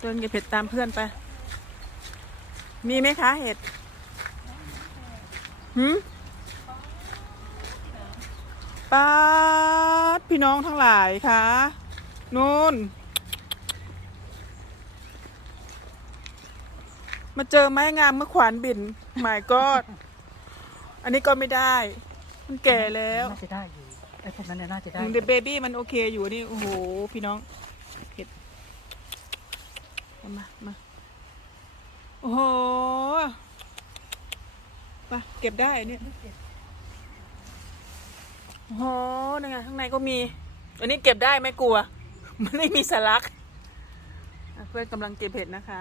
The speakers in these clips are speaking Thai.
เดินเก็บเห็ดตามเพื่อนไป มีไหมคะเห็ดหืมป้าดพี่น้องทั้งหลายคะนู่น มาเจอไม้งามเมื่อขวานบินหมายก็อันนี้ก็ไม่ได้ มันแก่แล้วน่าจะได้อยู่ไอ้พวกนั้นเนี่ยน่าจะได้เดเบบี้มันโอเคอยู่นี่ โอ้โห พี่น้องเห็ด เอามามาโอ้โหไปเก็บได้เนี่ยโอ้โหนั่นไงข้างในก็มี อันนี้เก็บได้ไม่กลัว มันไม่มีสลักอะเพื่อนกำลังเก็บเห็ดนะคะ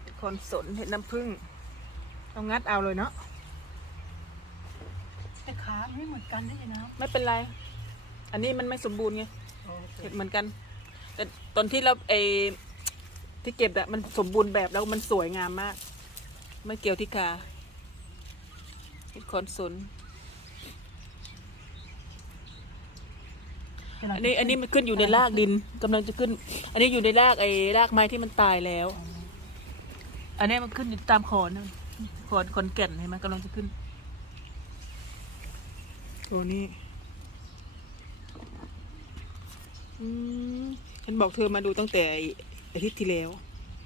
เห็ดคอนสนเห็ดน้ำผึ้งต้องงัดเอาเลยเนาะแต่ขาไม่เหมือนกันได้ยังนะไม่เป็นไร อันนี้มันไม่สมบูรณ์ไงโอเคเห็ดเหมือนกัน แต่ตอนที่เราไอที่เก็บอะมันสมบูรณ์แบบแล้วมันสวยงามมาก ไม่เกี่ยวที่กาเห็ดคอนสนอันนี้อันนี้มันขึ้นอยู่ในรากดินกำลังจะขึ้น อันนี้อยู่ในรากไอ้รากไม้ที่มันตายแล้ว อันนี้มันขึ้นอยู่ตามขอนนะขอนขอนแก่นเห็นไหมกำลังจะขึ้นตัวนี้อืม ฉันบอกเธอมาดูตั้งแต่อาทิตย์ที่แล้ว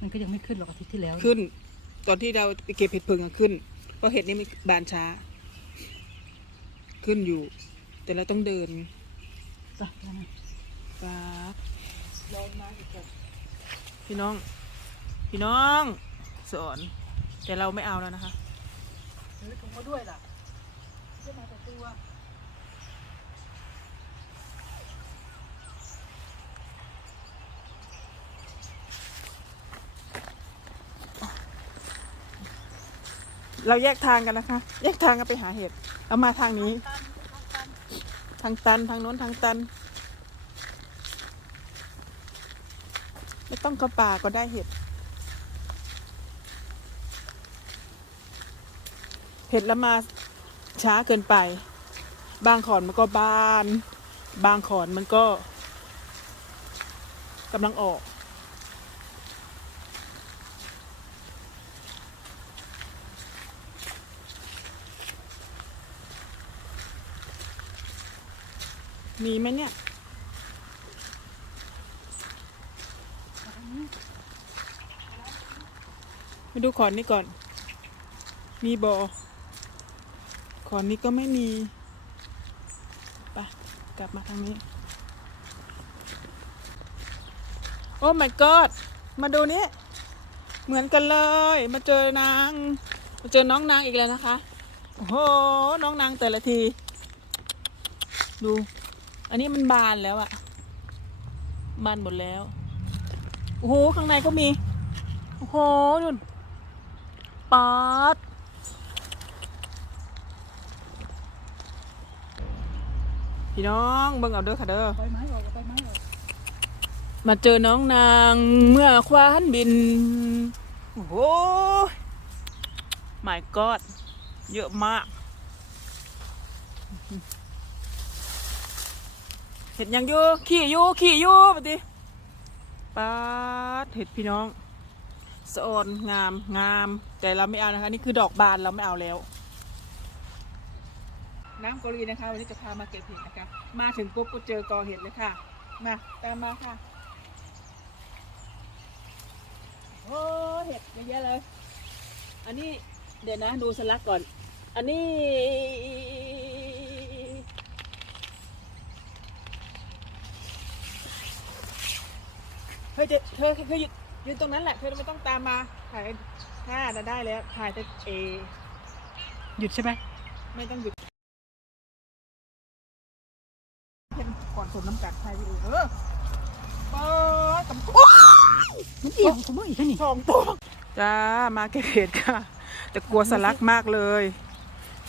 มันก็ยังไม่ขึ้นหรอกอาทิตย์ที่แล้วขึ้น ตอนที่เราไปเก็บเห็ดผึ่งอะขึ้น เพราะเห็ดนี่มันบานช้า ขึ้นอยู่ แต่เราต้องเดินจ้ะนั่นน่ะครับลองมาอีกแล้วพี่น้อง พี่น้อง สอน แต่เราไม่เอาแล้วนะคะซื้อถุงมาด้วยล่ะจะมาแต่ตัว เราแยกทางกันนะคะ แยกทางกันไปหาเห็ดเรามาทางนี้ ทางตันทางโน้นทางตัน ไม่ต้องเข้าป่าก็ได้เห็ดเห็ดแล้วมาช้าเกินไป บางขอนมันก็บาน บางขอนมันก็กำลังออก มีไหมเนี่ย มาดูขอนนี้ก่อน มีบอขอนนี้ก็ไม่มีไปกลับมาทางนี้ โอ้ my god มาดูนี้ เหมือนกันเลย มาเจอนาง มาเจอน้องนางอีกแล้วนะคะ โอ้โห น้องนางแต่ละที ดู อันนี้มันบานแล้วอะบานหมดแล้ว โอ้โห ข้างในก็มี โอ้โหนุ่นปาดพี่น้องเบิ่งเอาเด้อค่ะเด้อใบไม้ออกใบไม้ออกมาเจอน้องนางเมื่อควานบิน โอ้โห my god เยอะมาก เห็ดยังอยู่ขี่อยู่ขี่อยู่ปฏิปาดเห็ดพี่น้องสะออนงามงาม แต่เราไม่เอานะคะ นี่คือดอกบานเราไม่เอาแล้ว น้ำกอรีนะคะ วันนี้จะพามาเก็บเห็ดนะคะ มาถึงปุ๊บก็เจอกอเห็ดเลยค่ะ มาตามมาค่ะโอ้เห็ดเยอะแยะเลย อันนี้เดี๋ยวนะดูสลักก่อน อันนี้ เฮ้ยเธอเธอเธอหยุดยืนตรงนั้นแหละเธอไม่ต้องตามมาถ่ายถ้าจะได้แล้วถ่ายแต่เอ หยุดใช่ไหมไม่ต้องหยุดเห็นก่อนสมน้ำกัดถ่ายวิดีโอเออเปิดกับโอ๊ยมันเอี่ยมผมว่าอีกแค่นี้ทองตัวจ้ามาเก็บเห็ดค่ะ แต่กลัวสลักมากเลย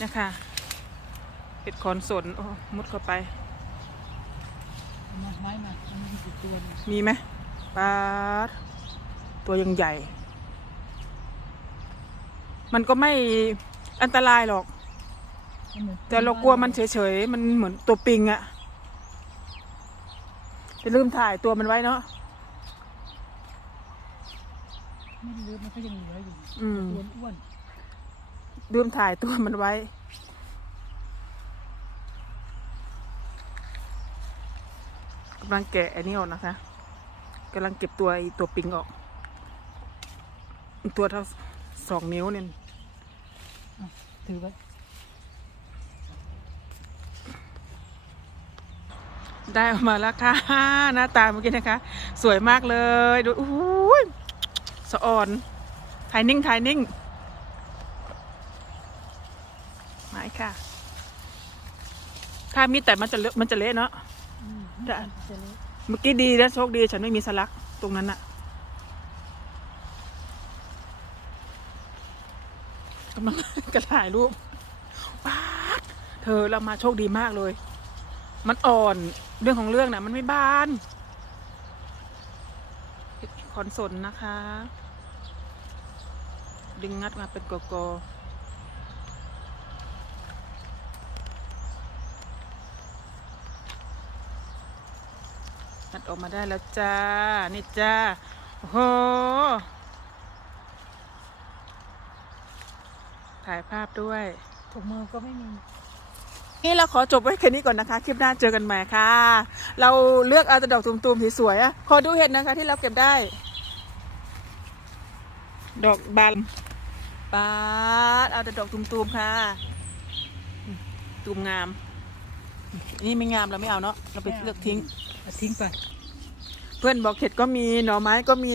นะคะเห็ดคอนสนโอ้มุดเข้าไป มาไม้มามันมีกี่ตัวเนี่ยมีไหม ปลาตัวยังใหญ่ มันก็ไม่อันตรายหรอก แต่เรากลัวมันเฉยๆ มันเหมือนตัวปิงอะอย่าลืมถ่ายตัวมันไว้เนาะไม่ลืมมันก็ยังเหลืออยู่อืมอ้วนอ้วนลืมถ่ายตัวมันไว้กำลังแกะอันนี้ออกนะคะ กำลังเก็บตัวไอ้ตัวปิงออก ตัวเท่าสองนิ้วเนี่ยถือไว้ได้ออกมาแล้วค่ะ หน้าตาเมื่อกี้นะคะ สวยมากเลยดูอู้ยสะอ่อนถ่ายนิ่งถ่ายนิ่งหมายค่ะ ถ้ามีแต่มันจะเลอะมันจะเละเนาะอืมได้จะเละ เมื่อกี้ดีนะโชคดีฉันไม่มีสลักตรงนั้นอะกำลังกระถ่ายรูปป๊าเธอเรามาโชคดีมากเลย มันอ่อนเรื่องของเรื่องนะมันไม่บานคอนสนนะคะ ดึงงัดมาเป็นกกอ งัดออกมาได้แล้วจ้า นี่จ้า โอ้โห ถ่ายภาพด้วยถุงมือก็ไม่มีนี่เราขอจบไว้แค่นี้ก่อนนะคะ คลิปหน้าเจอกันใหม่ค่ะ เราเลือกเอาแต่ดอกตุ่มๆสวยๆอะขอดูเห็ดนะคะที่เราเก็บได้ ดอกบานปาดเอาแต่ดอกตุ่มๆค่ะอืมตุ่มงาม นี่ไม่งามเราไม่เอาเนาะเราไปเลือกทิ้งเอาทิ้งไป เพื่อนบอกเห็ดก็มีหน่อไม้ก็มี